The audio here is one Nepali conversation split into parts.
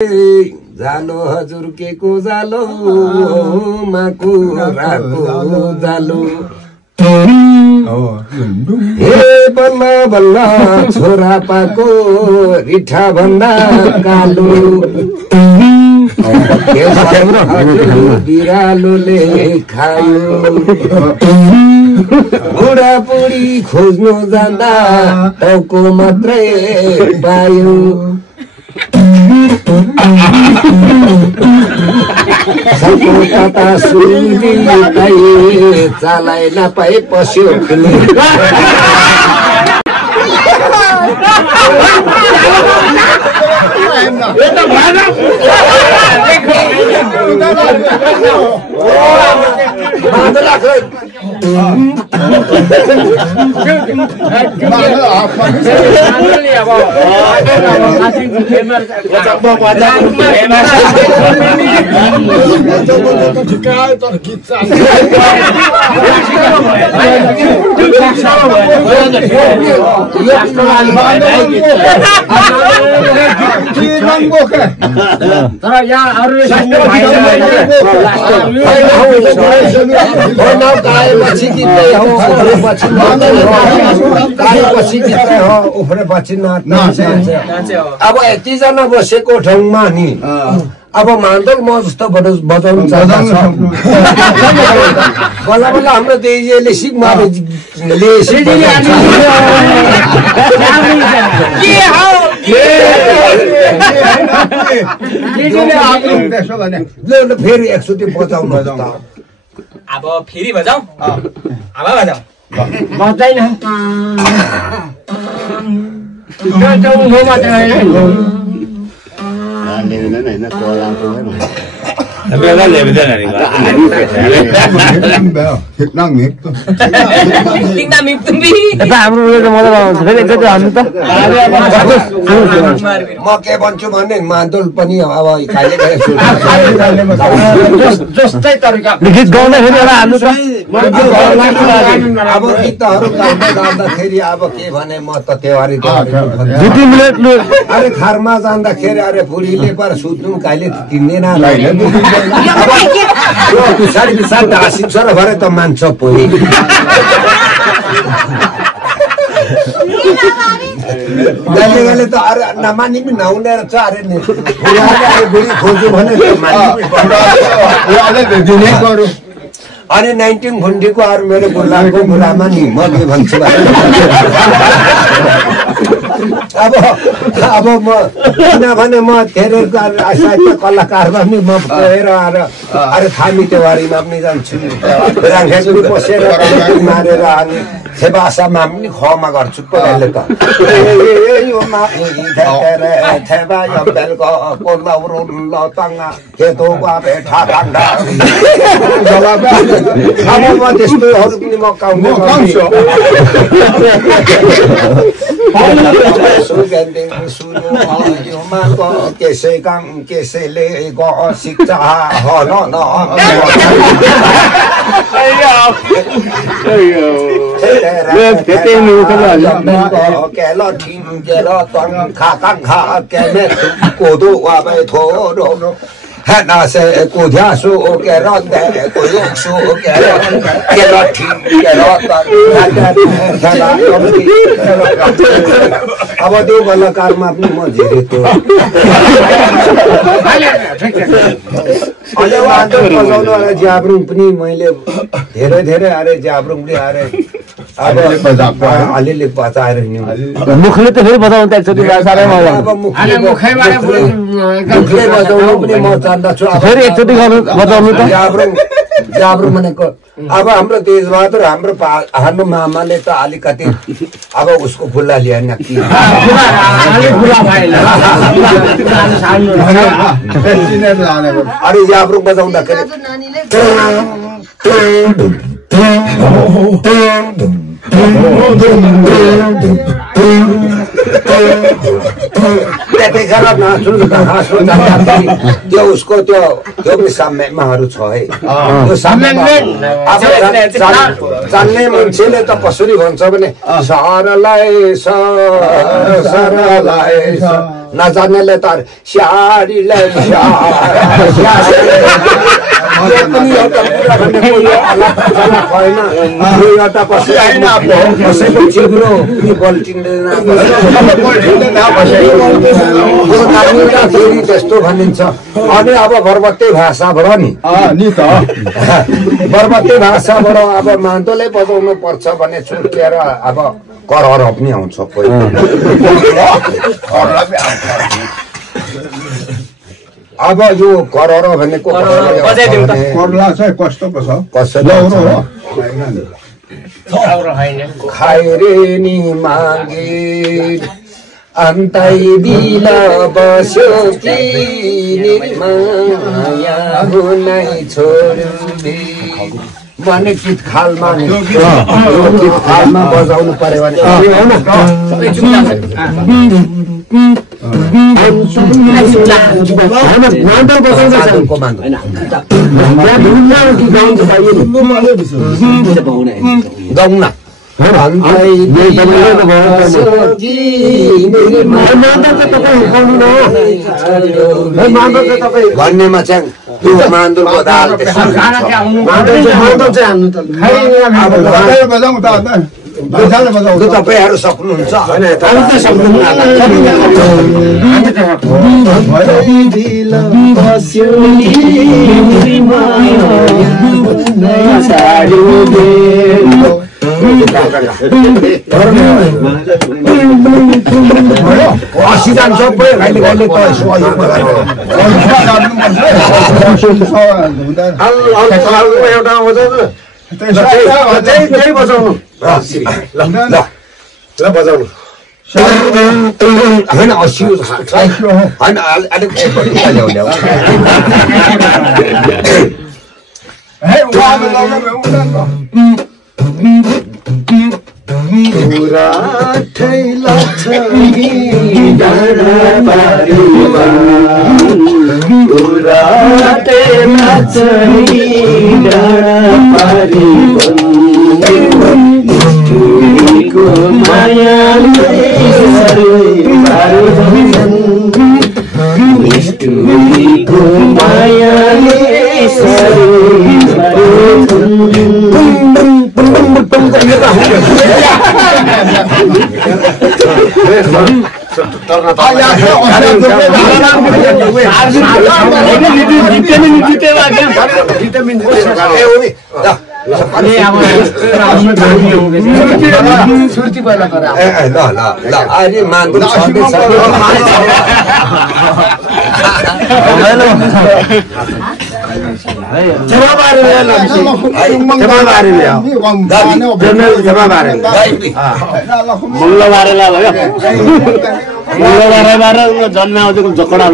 जालो हजुर के को जालो माको राको जालो हे बल्ल बल्ल छोरा पाको रिठा भन्दा कालो बिरालोले खायो बुढाबुढी खोज्नु जाँदा टाउको मात्रै पायो कता सुन्दी पाए चालाइ नपाए पस्यो तर यहाँ अरूले अब यतिजना बसेको ठाउँमा नि अब मान्दल म जस्तो बजाउनु चाहन्छ बल्ल बल्ल हाम्रो देजीले सिक मारे फेरि एकचोटि बजाउनु अब फेरि बजाऊ अब बजाऊ बज्दैन म के भन्छु भने मादल पनि अब जस्तै तरिका अब गीतहरू गाउँदै जाँदाखेरि अब के भने म त त्यौहारी अरे घरमा जाँदाखेरि अरे बुढीले पर सुत्नु कहिले किन्दैन पछाडि पछाडि हाँसिन्छ र भरे त मान्छ पोइ गाले गाले त अरे नमानी पनि नहुने रहेछ अरे नि बुढी खोज्यो भने अनि 19 घण्टीको अरू मेरो बुढाको बुढामा नि म के भन्छु अब म किनभने म धेरै साहित्य कलाकारमा पनि म गएर अरे थामी त्यौहारीमा पनि जान्छु राखेको बसेर मारेर अनि भाषामा पनि खमा गर्छु पहिले त अब म त्यस्तोहरू पनि म गाउँछु केसै काम केसैले शिक्षा कोदो थोरो ना से कोध्यासो के रंदे कोयोसो के लठी के रतन अब त्यो कलाकारमा पनि म झेलेको अहिले मादल बजाउनु वाला ज्याब्रुङ पनि मैले धेरै धेरै अरे ज्याब्रुङ पनि अरे अलिअलि बजाएर मुखले त फेरि बजाउनु त एकचोटि साह्रै मजा अब मुखले बजाउनु पनि म जान्दछु फेरि एकचोटि बजाउनु त ज्याब्रुङ भनेको अब हाम्रो तेजबहादुर हाम्रो मामाले त अलिकति अब उसको खुल्ला ल्याएन कि अरे ज्याब्रुङ बजाउँदाखेरि त्यतिखेर हाँसो जाँदाखेरि त्यो उसको त्यो पनि साम्यमाहरू छ है त्यो साम्यमा अब जान्ने मान्छेले त कसरी भन्छ भने सरलाई सरलाई नजान्नेले त स्याडीलाई पनि एउटा कुरा भनेको यो अलग होइन यो एउटा कसैको चिग्रो पल्टिँदैन फेरि त्यस्तो भनिन्छ अनि अब बर्बत्ते भाषाबाट नि बर्बत्ते भाषाबाट अब मादोले बजाउनु पर्छ भने छुट्टिएर अब करहर पनि आउँछ कोही अब यो करहर भनेको करला चाहिँ कस्तो पो छ खाइरे नि मागे अन्तै दिल बस्यो माया हुनै छोड्बे भने गीत खालमा गीत खालमा बजाउनु पर्यो भने भन्नेमा चाहिँ त्यो मान्दुरको दाल तपाईँहरू सक्नुहुन्छ असी जान्छ कहिले कहिले एउटा बजाउनु बजाउनु होइन असी होइन अलिक पुरा ठैला पुरा ठैला माया जन्म झगडा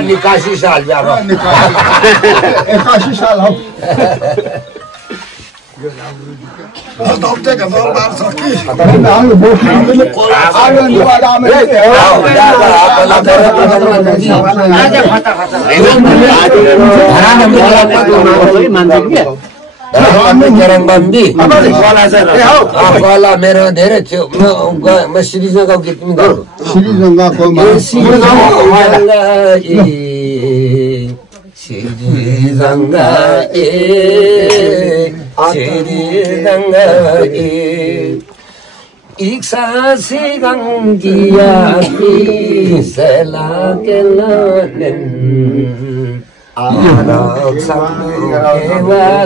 निकासी साल 81 साल हो कला मेरो धेरै थियो म श्रीजङ्गा गीत पनि गाउँछु श्रीजङ्गा इच्छा से गंगिया सला के लानन आना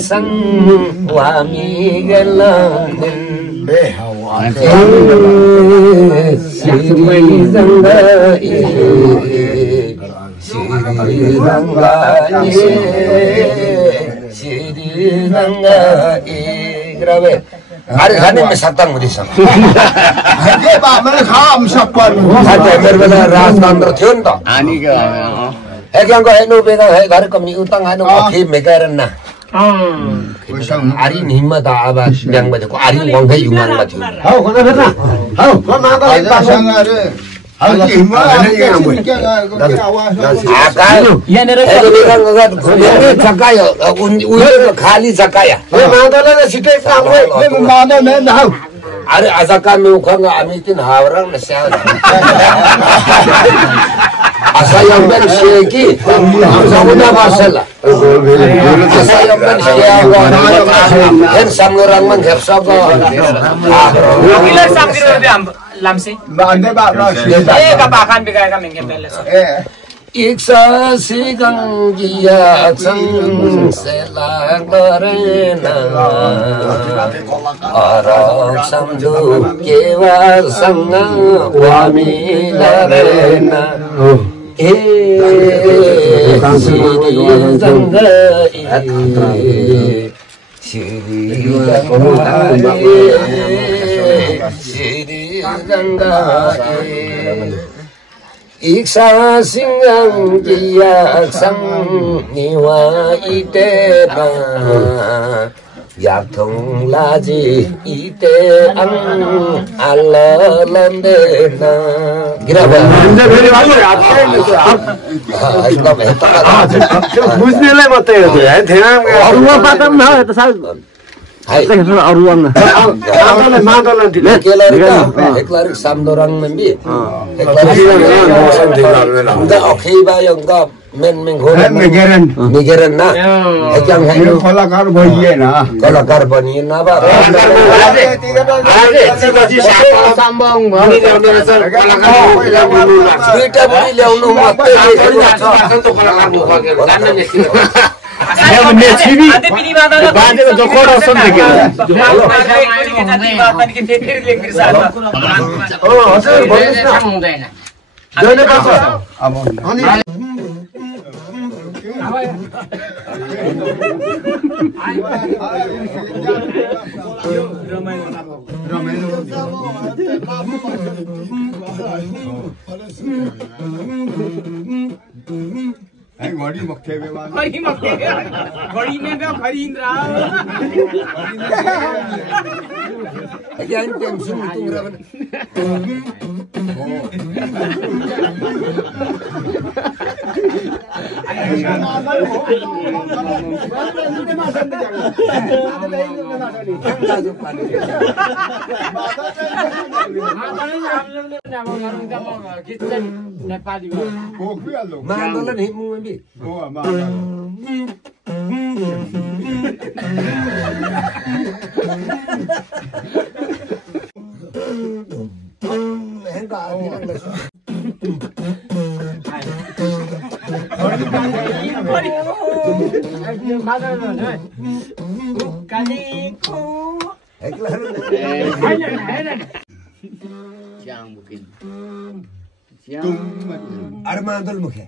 संग वामी गलानन श्रीजङ्गा ग्रावे अरे खाने में सत्तांग मुझे सब के बाप मैंने खाम सब पर मेरे बेला राजतंत्र थियो नि त आनी के है क्या को है नो बेगा है घर कमी उतंग है नो खी में करन ना 아린 힘마다 아바 양바되고 아린 왕가 융양바죠. hầu con nó hết ra hầu con mang tới ba sang rồi hầu chỉ mà cái 아까 애들이랑 거가 고명이 작가요. 우리가 칼리 작가야. cái mang tới là chỉ cái sang thôi cái mà mang tới nên hầu 아래 아사카 명광가 아미tin 하와랑 나샤. 아사양반 시에기 아사우나 바셀라. 아사양반 시에고 hen samnorangman khepsago. Kila samdiro de lamsi. bạn đấy bạn rồi Ka bakan bigay ka mingke pele so. 익사 시강기야 정셀랑거레나 아락삼두 개와 상나 와미나레나 시리장가에 익사승강기약상니와 이때나 약통라지 이때안 알라란데나 기라봐 बुझ्नेलाई मात्रै हो त्यो अरूमा बाटो पनि नहो त साल अरूमा हेक्लारिक सामदोराङ membi enggak oke bayang enggak men menghormat hết người kia mikirin na yang ini kalau kau boleh na kalau karboniin na ba sambong kita beli ल्याउनु मात्रै Ate pili bata na. बाँधेको जोखोड असन देखियो anh ngồi đi một thêm với bạn Khari makke. Khari mein beo khari indra. yang tension tungra mandolan hipmu membi Armandol mukhe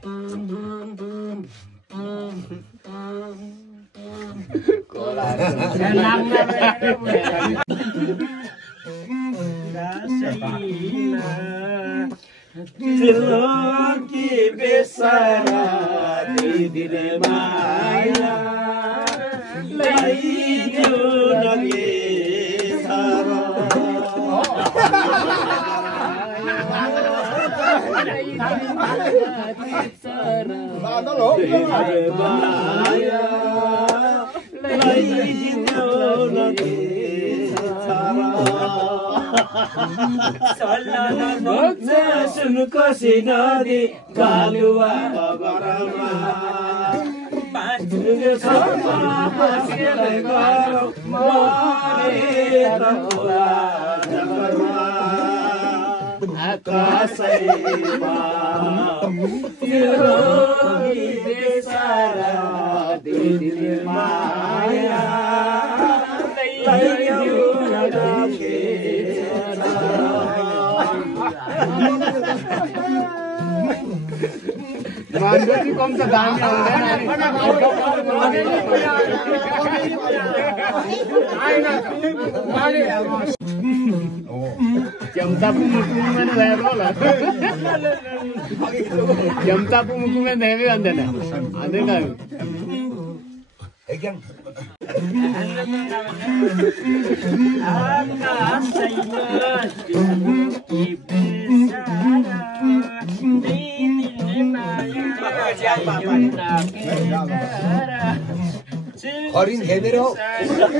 Tilki besara dil maya lai junage sara सुनको सिनदी कालुवा बरमा पाँचुगे समा हासिले गरौ मरे तपुरा जगरमा आकाशैमा तिरो बेसारा दिल माया लैयो नगे मान्छे कम त दामी आउँदैन Jam tapu mukuman level lah. Jam tapu mukuman level anda na. Anda na. एकदम खरिन खेमेर